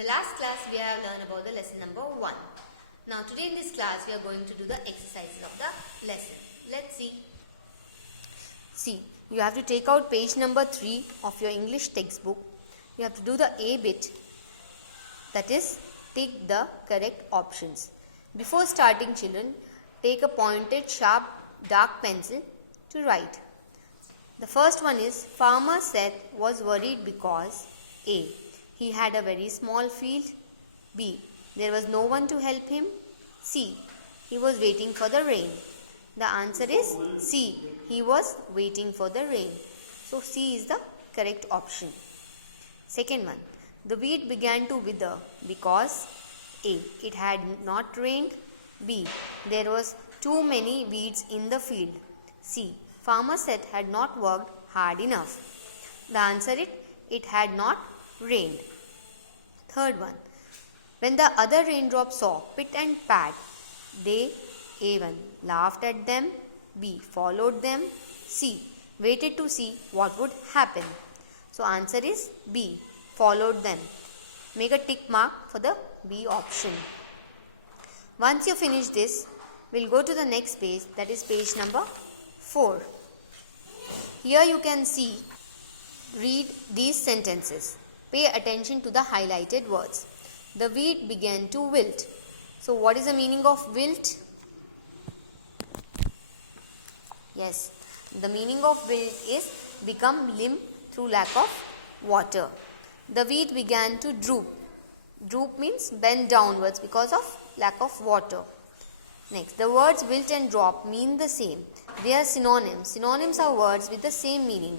the last class we have learned about the lesson number 1. Now today in this class we are going to do the exercises of the lesson. Let's see. See, you have to take out page number 3 of your English textbook. You have to do the A bit, that is, take the correct options. Before starting, children, take a pointed sharp dark pencil to write. The first one is, Farmer Seth was worried because A. He had a very small field. B. There was no one to help him. C. He was waiting for the rain. The answer is C. He was waiting for the rain. So C is the correct option. Second one. The wheat began to wither because A. It had not rained. B. There was too many weeds in the field. C. Farmer Seth had not worked hard enough. The answer is it had not rained. Third one. When the other raindrops saw Pit and Pat, they A1 laughed at them, B followed them, C waited to see what would happen. So answer is B, followed them. Make a tick mark for the B option. Once you finish this, we'll go to the next page, that is page number 4. Here you can read these sentences. Pay attention to the highlighted words. The wheat began to wilt. So what is the meaning of wilt? Yes, the meaning of wilt is become limp through lack of water. The wheat began to droop. Droop means bend downwards because of lack of water. Next, the words wilt and drop mean the same. They are synonyms. Synonyms are words with the same meaning.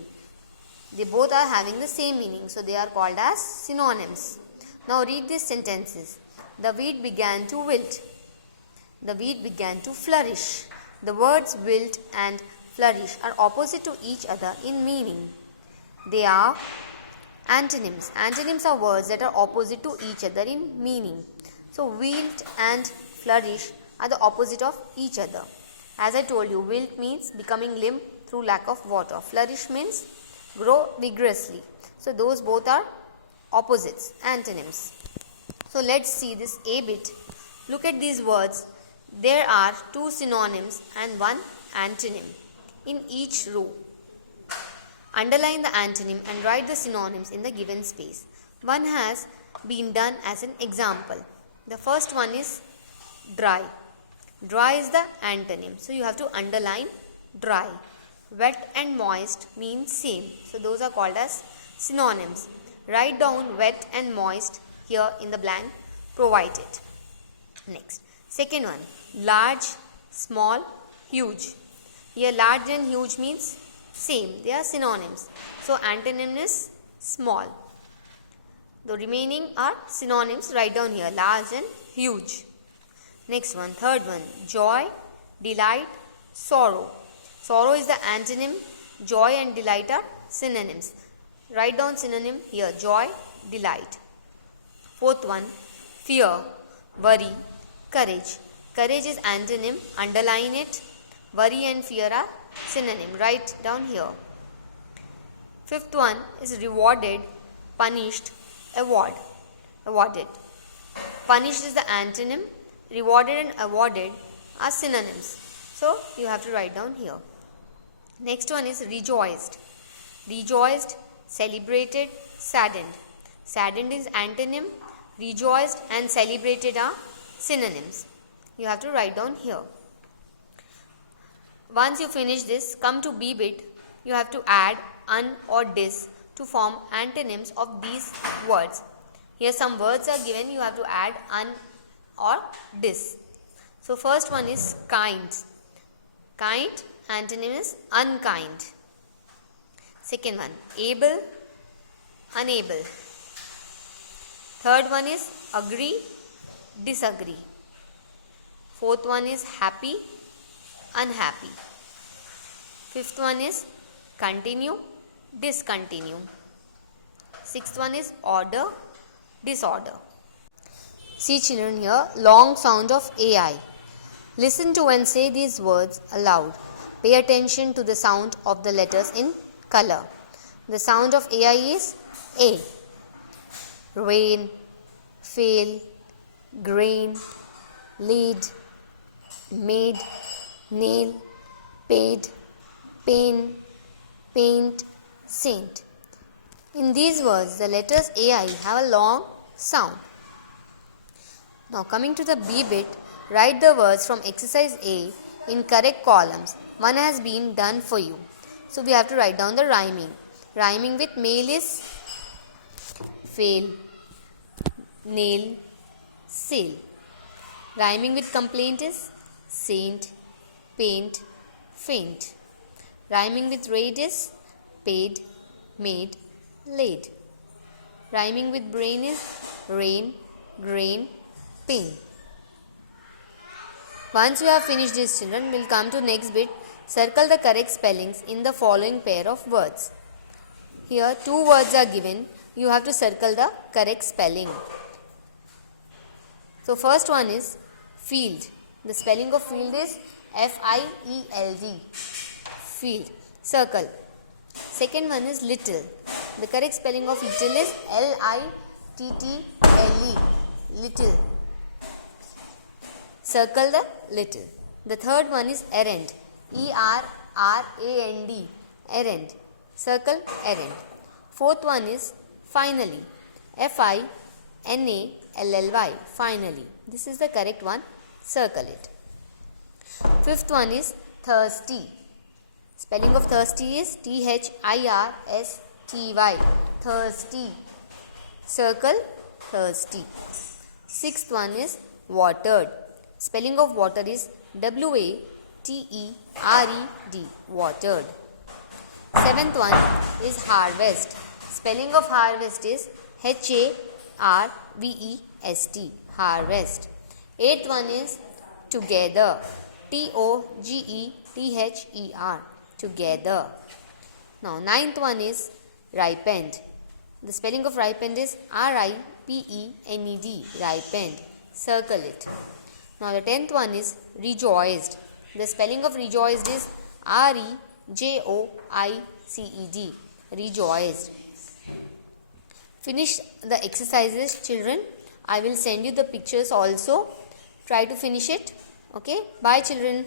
They both are having the same meaning, so they are called as synonyms. Now read these sentences. The wheat began to wilt. The wheat began to flourish. The words wilt and flourish are opposite to each other in meaning. They are antonyms. Antonyms are words that are opposite to each other in meaning. So wilt and flourish are the opposite of each other. As I told you, wilt means becoming limp through lack of water. Flourish means grow vigorously. So those both are opposites, antonyms. So let's see this A bit. Look at these words. There are 2 synonyms and 1 antonym in each row. Underline the antonym and write the synonyms in the given space. One has been done as an example. The first one is dry. Dry is the antonym. So you have to underline dry. Wet and moist mean same. So those are called as synonyms. Write down wet and moist here in the blank provided. Next. Second one. Large, small, huge. Here large and huge means same. They are synonyms. So antonym is small. The remaining are synonyms. Write down here. Large and huge. Next one. Third one. Joy, delight, sorrow. Sorrow is the antonym. Joy and delight are synonyms. Write down synonym here. Joy, delight. Fourth one. Fear, worry, courage. Courage is antonym. Underline it. Worry and fear are synonym. Write down here. Fifth one is rewarded, punished, awarded. Punished is the antonym. Rewarded and awarded are synonyms. So you have to write down here. Next one is rejoiced. Rejoiced, celebrated, saddened. Saddened is antonym. Rejoiced and celebrated are synonyms. You have to write down here. Once you finish this, come to B bit. You have to add un or dis to form antonyms of these words. Here some words are given. You have to add un or dis. So first one is kind. Kind, antonym is unkind. Second one, able, unable. Third one is agree, disagree. Fourth one is happy, unhappy. Fifth one is continue, discontinue. Sixth one is order, disorder. See children here, long sound of AI. Listen to and say these words aloud. Pay attention to the sound of the letters in color. The sound of AI is A. Rain, fail, grain, lead, made, nail, paid, pain, paint, saint. In these words, the letters AI have a long sound. Now coming to the B bit, write the words from exercise A in correct columns. One has been done for you. So we have to write down the rhyming. Rhyming with male is fail, nail, sail. Rhyming with complaint is saint, paint, faint. Rhyming with raid is paid, made, laid. Rhyming with brain is rain, grain, pain. Once you have finished this, children, we'll come to next bit. Circle the correct spellings in the following pair of words. Here 2 words are given. You have to circle the correct spelling. So first one is field. The spelling of field is F-I-E-L-D. Field. Circle. Second one is little. The correct spelling of little is L-I-T-T-L-E. Little. Circle the little. The third one is errand. E-R-R-A-N-D. Errand. Circle errand. Fourth one is finally. F-I-N-A-L-L-Y. Finally. This is the correct one. Circle it. Fifth one is thirsty. Spelling of thirsty is T-H-I-R-S-T-Y. Thirsty. Circle thirsty. Sixth one is watered. Spelling of water is W-A-T-E-R-E-D. Watered. Seventh one is harvest. Spelling of harvest is H-A-R-V-E-S-T. Harvest. Eighth one is together. T-O-G-E-T-H-E-R. Together. Now ninth one is ripened. The spelling of ripened is R-I-P-E-N-E-D. Ripened. Circle it. Now the 10th one is rejoiced. The spelling of rejoiced is R-E-J-O-I-C-E-D. Rejoiced. Finish the exercises, children. I will send you the pictures also. Try to finish it. Okay. Bye, children.